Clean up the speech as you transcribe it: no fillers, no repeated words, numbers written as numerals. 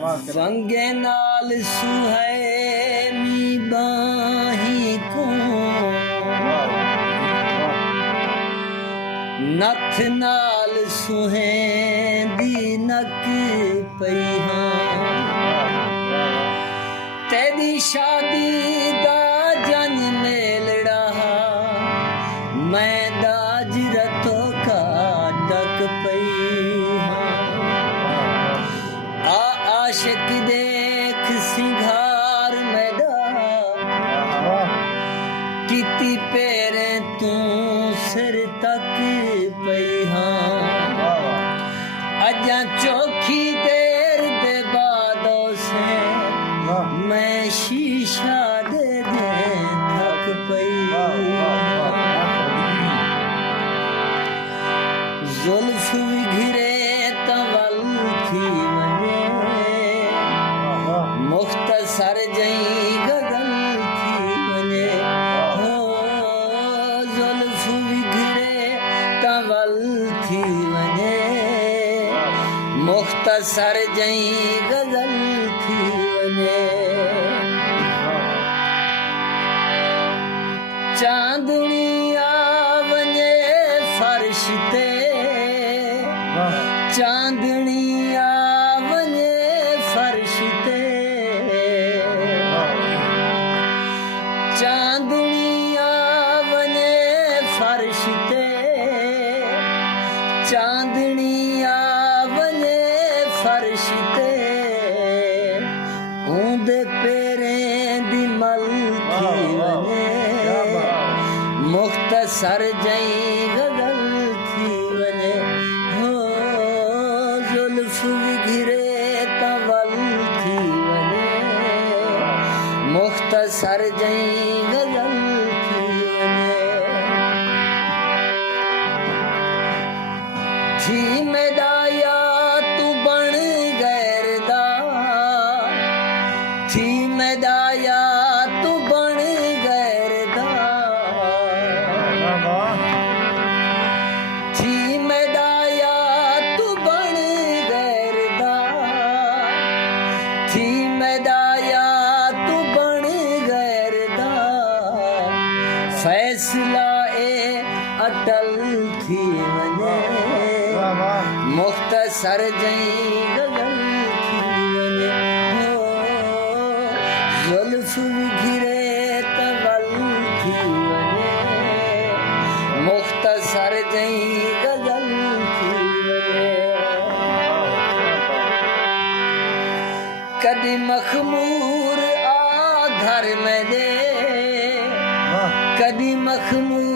संगे नाल सुहैमी बाही को नथ नाल सुहेंदी नक पईहा तेरी शादी दा जन मेलड़ा मैं दाज रतो का डक पईहा आशिक देख सिंगार मैदा किती पेरे तू सिर तक पईहा अजा चौखी देर दे बादों से मैं शीशा दे थक पईहा जुल्फ विघरे तवल थी मुख्तसर जई गगल थी वने हो जुल्फ विघरे तवल थी वने मुख्तसर जई गगल थी वने चांदनी आवने फर्श ते चांदनी आवने फर्श ते चांदनी आवने फर्श ते चांदनी आवने फर्श ते ऊंदे पेरें दी मल थी वने मुख्तसर जई गगल थी वने हो जुल्फ विघरे तवल थी वने मुख्तसर जई गगल थी वने थी मेदाया तू बन गैरदा थी मेदाया तू बन गैरदा थी मेदाया तू बन गैरदा थी मेदाया तू बन गैरदा फैसला ए अटल थी वने मुख्तसर जई गगल थी वने हो जुल्फ विघरे तवल थी वने मुख्तसर जई गगल थी वने कदी मखमूर आ घर में दे कदी मखमूर